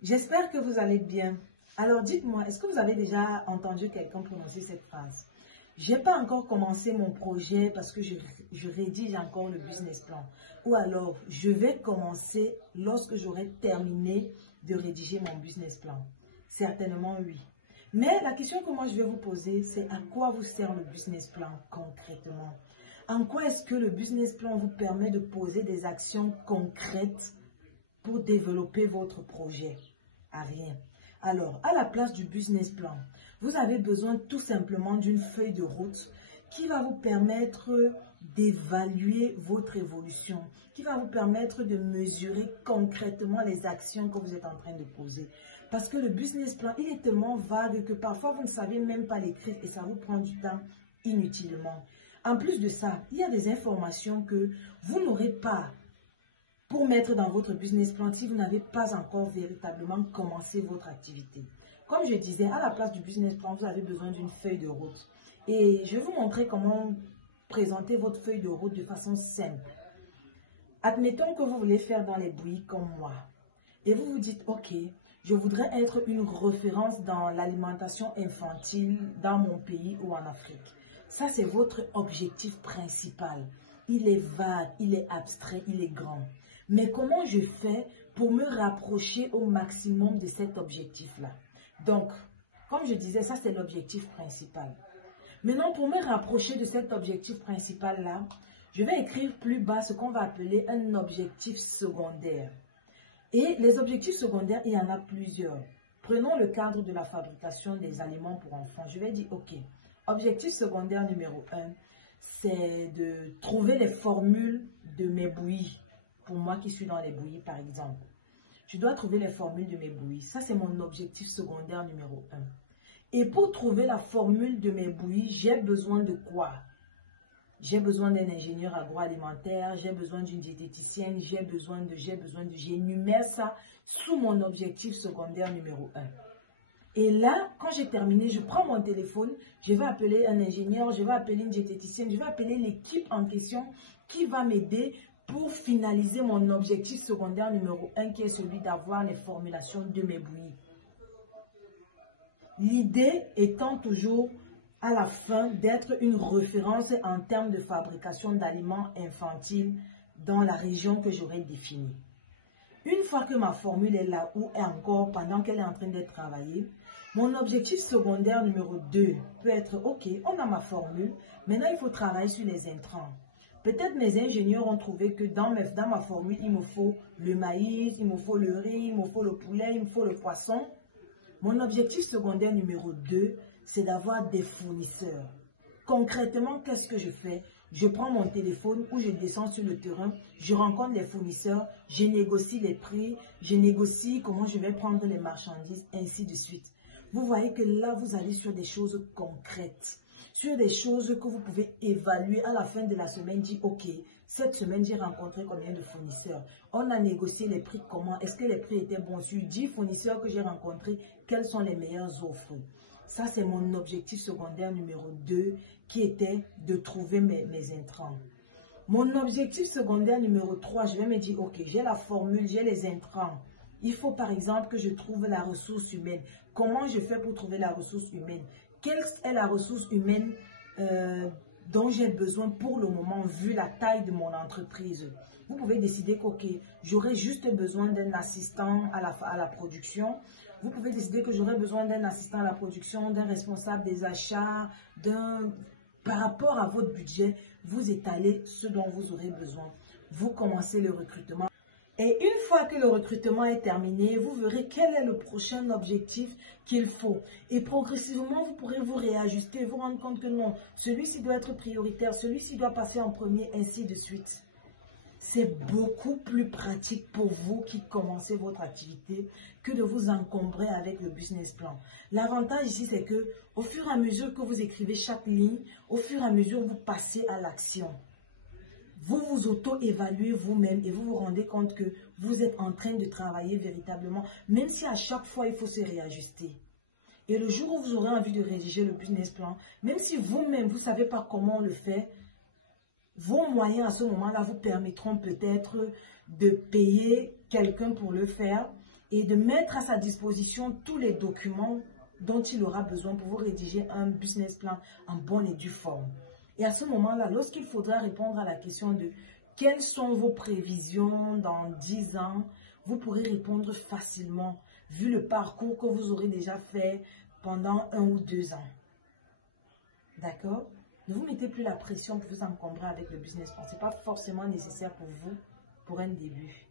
J'espère que vous allez bien. Alors dites-moi, est-ce que vous avez déjà entendu quelqu'un prononcer cette phrase? Je n'ai pas encore commencé mon projet parce que je rédige encore le business plan. Ou alors, je vais commencer lorsque j'aurai terminé de rédiger mon business plan. Certainement oui. Mais la question que moi je vais vous poser, c'est à quoi vous sert le business plan concrètement? En quoi est-ce que le business plan vous permet de poser des actions concrètes pour développer votre projet? À rien. Alors, à la place du business plan, vous avez besoin tout simplement d'une feuille de route qui va vous permettre d'évaluer votre évolution, qui va vous permettre de mesurer concrètement les actions que vous êtes en train de poser. Parce que le business plan, il est tellement vague que parfois vous ne savez même pas l'écrire et ça vous prend du temps inutilement. En plus de ça, il y a des informations que vous n'aurez pas pour mettre dans votre business plan si vous n'avez pas encore véritablement commencé votre activité. Comme je disais, à la place du business plan, vous avez besoin d'une feuille de route. Et je vais vous montrer comment présenter votre feuille de route de façon simple. Admettons que vous voulez faire dans les bouillies comme moi. Et vous vous dites, ok, je voudrais être une référence dans l'alimentation infantile dans mon pays ou en Afrique. Ça, c'est votre objectif principal. Il est vague, il est abstrait, il est grand. Mais comment je fais pour me rapprocher au maximum de cet objectif-là? Donc, comme je disais, ça c'est l'objectif principal. Maintenant, pour me rapprocher de cet objectif principal-là, je vais écrire plus bas ce qu'on va appeler un objectif secondaire. Et les objectifs secondaires, il y en a plusieurs. Prenons le cadre de la fabrication des aliments pour enfants. Je vais dire, ok, objectif secondaire numéro 1, c'est de trouver les formules de mes bouillies. Pour moi qui suis dans les bouillies, par exemple. Je dois trouver les formules de mes bouillies. Ça, c'est mon objectif secondaire numéro 1. Et pour trouver la formule de mes bouillies, j'ai besoin de quoi? J'ai besoin d'un ingénieur agroalimentaire, j'ai besoin d'une diététicienne, j'énumère ça sous mon objectif secondaire numéro 1. Et là, quand j'ai terminé, je prends mon téléphone, je vais appeler un ingénieur, je vais appeler une diététicienne, je vais appeler l'équipe en question qui va m'aider pour finaliser mon objectif secondaire numéro 1 qui est celui d'avoir les formulations de mes bouillies. L'idée étant toujours à la fin d'être une référence en termes de fabrication d'aliments infantiles dans la région que j'aurais définie. Une fois que ma formule est là ou est encore pendant qu'elle est en train d'être travaillée, mon objectif secondaire numéro 2 peut être, ok, on a ma formule, maintenant il faut travailler sur les intrants. Peut-être mes ingénieurs ont trouvé que dans ma formule, il me faut le maïs, il me faut le riz, il me faut le poulet, il me faut le poisson. Mon objectif secondaire numéro 2, c'est d'avoir des fournisseurs. Concrètement, qu'est-ce que je fais? Je prends mon téléphone ou je descends sur le terrain, je rencontre les fournisseurs, je négocie les prix, je négocie comment je vais prendre les marchandises, ainsi de suite. Vous voyez que là, vous allez sur des choses concrètes. Sur des choses que vous pouvez évaluer à la fin de la semaine, dire ok, cette semaine j'ai rencontré combien de fournisseurs, on a négocié les prix comment, est-ce que les prix étaient bons sur 10 fournisseurs que j'ai rencontrés, quelles sont les meilleures offres. Ça c'est mon objectif secondaire numéro 2 qui était de trouver mes intrants. Mon objectif secondaire numéro 3, je vais me dire ok, j'ai la formule, j'ai les intrants. Il faut par exemple que je trouve la ressource humaine. Comment je fais pour trouver la ressource humaine? Quelle est la ressource humaine dont j'ai besoin pour le moment vu la taille de mon entreprise? Vous pouvez décider que j'aurai juste besoin d'un assistant à la production. Vous pouvez décider que j'aurai besoin d'un assistant à la production, d'un responsable des achats, par rapport à votre budget, vous étalez ce dont vous aurez besoin. Vous commencez le recrutement. Et une fois que le recrutement est terminé, vous verrez quel est le prochain objectif qu'il faut. Et progressivement, vous pourrez vous réajuster, vous rendre compte que non, celui-ci doit être prioritaire, celui-ci doit passer en premier, ainsi de suite. C'est beaucoup plus pratique pour vous qui commencez votre activité que de vous encombrer avec le business plan. L'avantage ici, c'est que au fur et à mesure que vous écrivez chaque ligne, au fur et à mesure vous passez à l'action. Vous vous auto-évaluez vous-même et vous vous rendez compte que vous êtes en train de travailler véritablement, même si à chaque fois, il faut se réajuster. Et le jour où vous aurez envie de rédiger le business plan, même si vous-même, vous ne savez pas comment on le fait, vos moyens à ce moment-là vous permettront peut-être de payer quelqu'un pour le faire et de mettre à sa disposition tous les documents dont il aura besoin pour vous rédiger un business plan en bonne et due forme. Et à ce moment-là, lorsqu'il faudra répondre à la question de quelles sont vos prévisions dans 10 ans, vous pourrez répondre facilement, vu le parcours que vous aurez déjà fait pendant 1 ou 2 ans. D'accord? Ne vous mettez plus la pression pour vous encombrer avec le business plan. Ce n'est pas forcément nécessaire pour vous pour un début.